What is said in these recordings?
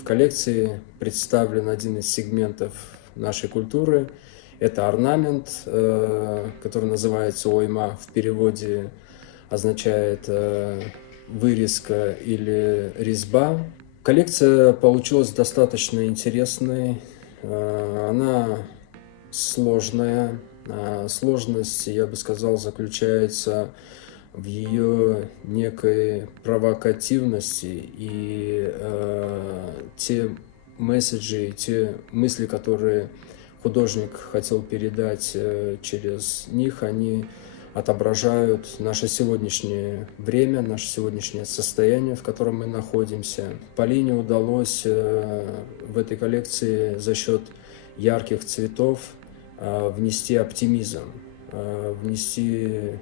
В коллекции представлен один из сегментов нашей культуры. Это орнамент, который называется ойма, в переводе означает вырезка или резьба. Коллекция получилась достаточно интересной, она сложная. Сложность, я бы сказал, заключается в ее некой провокативности и те месседжи, те мысли, которые художник хотел передать через них, они отображают наше сегодняшнее время, наше сегодняшнее состояние, в котором мы находимся. Полине удалось в этой коллекции за счет ярких цветов внести оптимизм, внести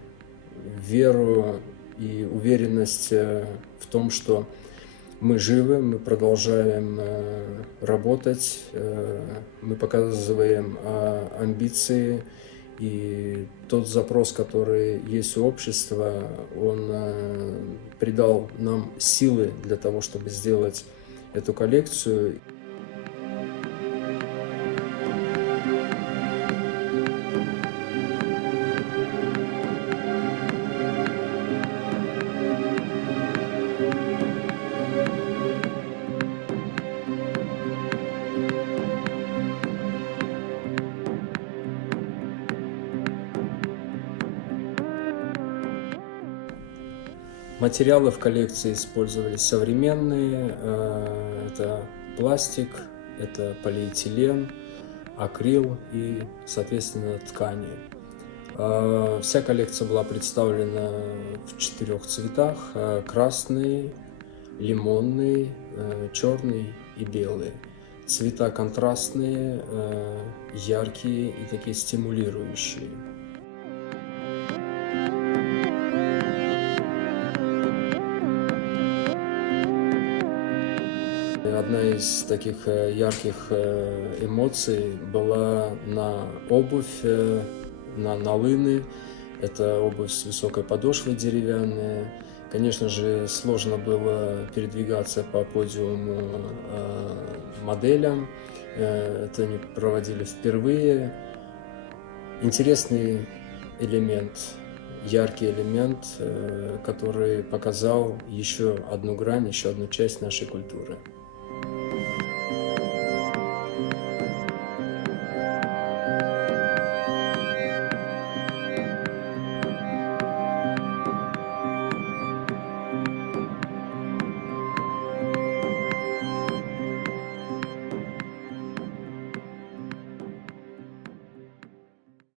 веру и уверенность в том, что мы живы, мы продолжаем работать, мы показываем амбиции, и тот запрос, который есть у общества, он придал нам силы для того, чтобы сделать эту коллекцию. Материалы в коллекции использовались современные, это пластик, это полиэтилен, акрил и, соответственно, ткани. Вся коллекция была представлена в 4 цветах: красный, лимонный, черный и белый. Цвета контрастные, яркие и такие стимулирующие. Одна из таких ярких эмоций была на обувь, на налыны. Это обувь с высокой подошвой деревянная. Конечно же, сложно было передвигаться по подиуму моделям. Это они проводили впервые. Интересный элемент, яркий элемент, который показал еще одну грань, еще одну часть нашей культуры.